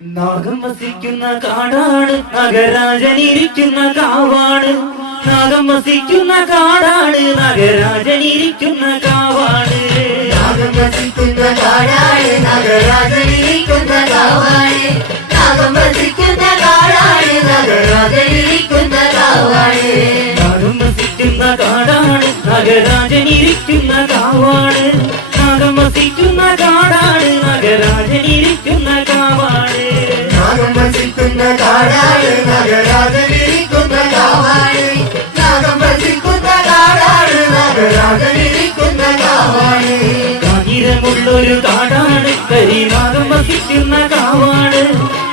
നാഗം വസിക്കുന്ന കാടാണ് നഗരാജനിരിക്കുന്ന കാവാണ്. നാഗം വസിക്കുന്ന കാടാണ് നഗരാജനിരിക്കുന്ന കാവാണ്. നാഗം വസിക്കുന്ന കാടാണ് നഗരാജനിരിക്കുന്ന കാവാണ്. നാഗം വസിക്കുന്ന കാടാണ് നഗരാജനിരിക്കുന്ന കാവാണ്. നാഗം വസിക്കുന്ന കാടാണ് നഗരാജനിരിക്കുന്ന കാവാണ്. നാഗം വസിക്കുന്ന കാടാണ് നഗരാജനിരിക്കുന്ന വസിക്കുന്ന കാടാണ് നഗരാജനിരിക്കുന്ന കാവാണ് നാഗം വസിക്കുന്ന കാടാണ് നഗരാജനിരിക്കുന്ന കാവാണ് കാഞ്ഞിരമുള്ളൊരു കാടാണ് കരിനാഗം വസിക്കുന്ന കാവാണ്.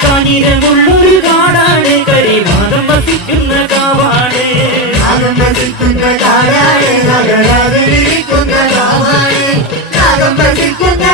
കാഞ്ഞിരമുള്ളൊരു കാടാണ് കരിനാഗം വസിക്കുന്ന കാവാണ്. നാഗം വസിക്കുന്ന കാടാണ് നഗരാജനിരിക്കുന്ന കാവാണ് നാഗം വസിക്കുന്ന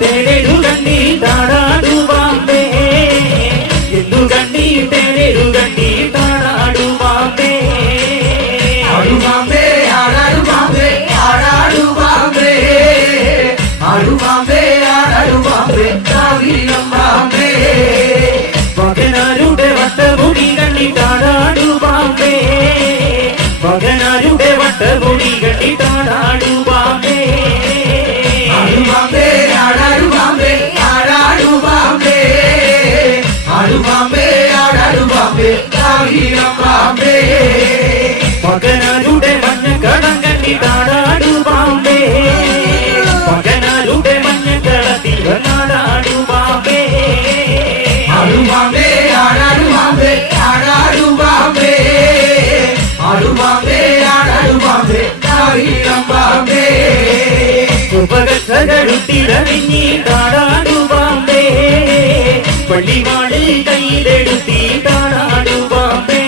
ತೆರೆಯುಗಣ್ಣಿ ತಾಡಾಡುವಾಂಬೆ ಎದ್ದುಗಣ್ಣಿ ತೆರೆಯುಗಣ್ಣಿ ತಾಡಾಡುವಾಂಬೆ ಆಡುವಾಂಬೆ ಆಡಾಡುವಾಂಬೆ ಆಡಾಡುವಾಂಬೆ ಆಡುವಾಂಬೆ ഉപകഥകളുത്തിരഞ്ഞിട്ടാടാടുപാമ്പേ പള്ളിവാട് കയ്യിലെടുത്തിട്ടാടാടുപാമ്പേ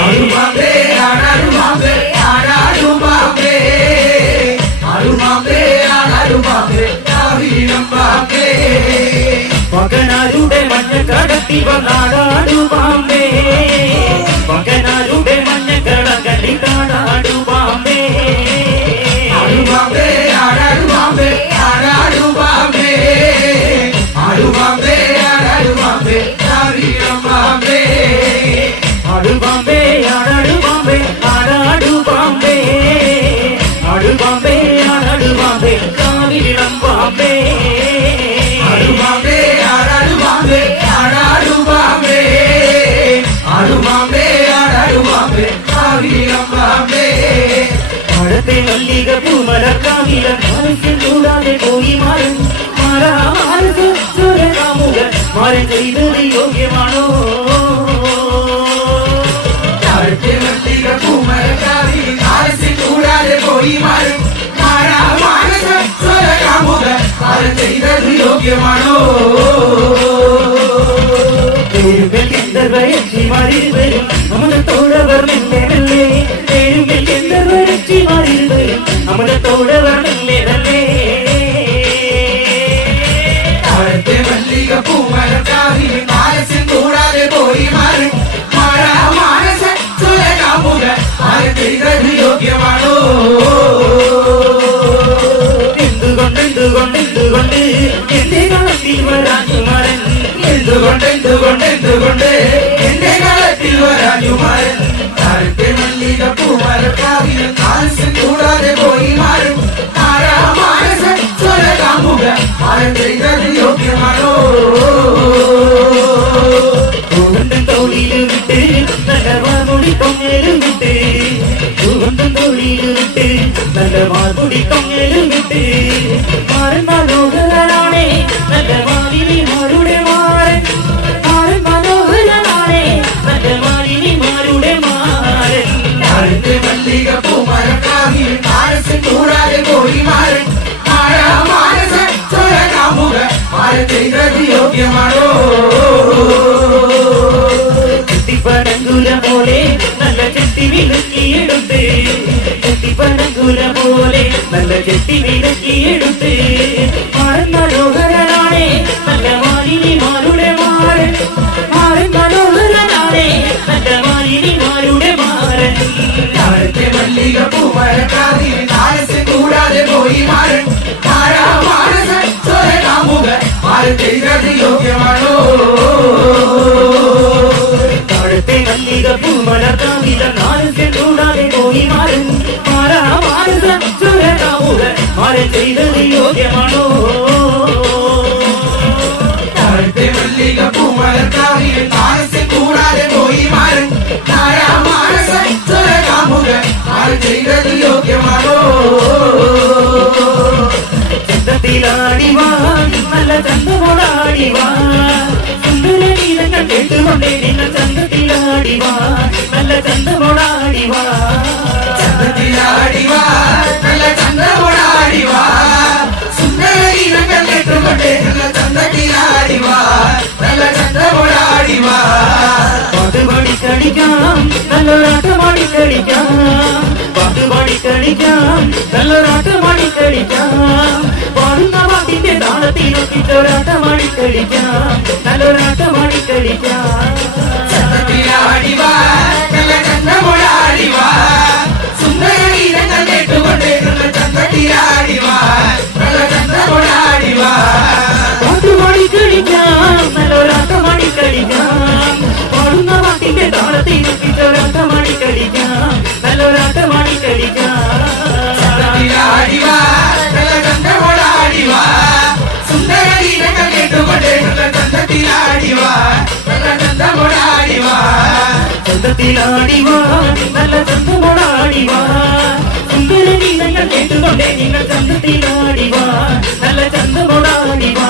ആടുപാമ്പേ ആടാടുപാമ്പേ ആടാടുപാമ്പേ ആടുപാമ്പേ ആടാടുപാമ്പേ കാവിലം പാമ്പേ മകനാരുടെ മഞ്ഞ കടത്തി വന്നാടാടുപാമ്പേ பாம்பே. அடு பாம்பே அடடு பாம்பே அடாடு பாம்பே. அடு பாம்பே அடடு பாம்பே காவிரிடம் பாம்பே. அடு பாம்பே அடடு பாம்பே அடாடு பாம்பே. அடு பாம்பே அடடு பாம்பே மாறு மாறு மாறு யோகியமான യോഗ്യമാണോ? അമൃതത്തോടവർ മെല്ലെ. മെല്ലെ ഏഴുകൾ എന്തരച്ചി മാറിൽ മെല്ലെ മെല്ലെ. താഴത്തെ മല്ലിക പൂമരക്കാരി ആലസ്യം കൂടാതെ പോയി മാറും. മാറാ മാനസ സ്വരകാമുക എന്തുകൊണ്ട് നല്ല വാർമുടി കൊങ്ങലും വിട്ട് മാറൻ മനോഹരനാണേ നല്ല മാലിനി മാരുടെ മാറൻ. മാറൻ മനോഹരനാണേ നല്ല മാലിനി മാരുടെ മാറൻ. മല്ലിക പൂമരക്കാവിൽ കാൽസ്യം കൂടാതെ പോയി മാറും ആരാ മാനസ? സ്വര കാമുക ആരും ചെയ്തത് യോഗ്യമാണോ? പോലെ നല്ല ചെട്ടി വിലക്കിയെടുത്ത്. ചെട്ടി വിലക്കിയെടുത്ത് മാറൻ മനോഹരനാണേ നല്ല മാലിനിമാരുടെ മാറൻ. മാറൻ മനോഹരനാണേ നല്ല മാലിനിമാരുടെ മാറൻ. താഴത്തെ മല്ലിക പൂമരക്കാവിൽ കാലസ്യം കൂടാതെ പോയി മാറും ஆடிவா. சுந்தர நீலங்கள் கேட்டு கொண்டே நின்ன சந்தத்தில் ஆடிவா. நல்ல சந்தமோட ஆடிவா. சந்தத்தில் ஆடிவா. நல்ல சந்தமோட ஆடிவா. சுந்தர நீலங்கள் கேட்டு கொண்டே நல்ல சந்தத்தில் ஆடிவா. நல்ல சந்தமோட ஆடிவா. பதுபடி கடிக்காம். நல்ல ஆட்டமா കളിക്കാം നല്ലൊരാട്ടമാടി കളിക്കാം പാടുന്ന പാട്ടിന്റെ താളത്തിനൊത്തിട്ടൊരാട്ടമാടി കളിക്കാം നല്ലൊരാട്ടമാടി சந்தத்தில் ஆடிவா நல்ல சந்தமோட ஆடிவா. சுந்தர நீங்கள் கேட்டுக்கொண்டே நீங்கள் சந்தத்தில் ஆடிவா. நல்ல சந்தமோட ஆடிவா.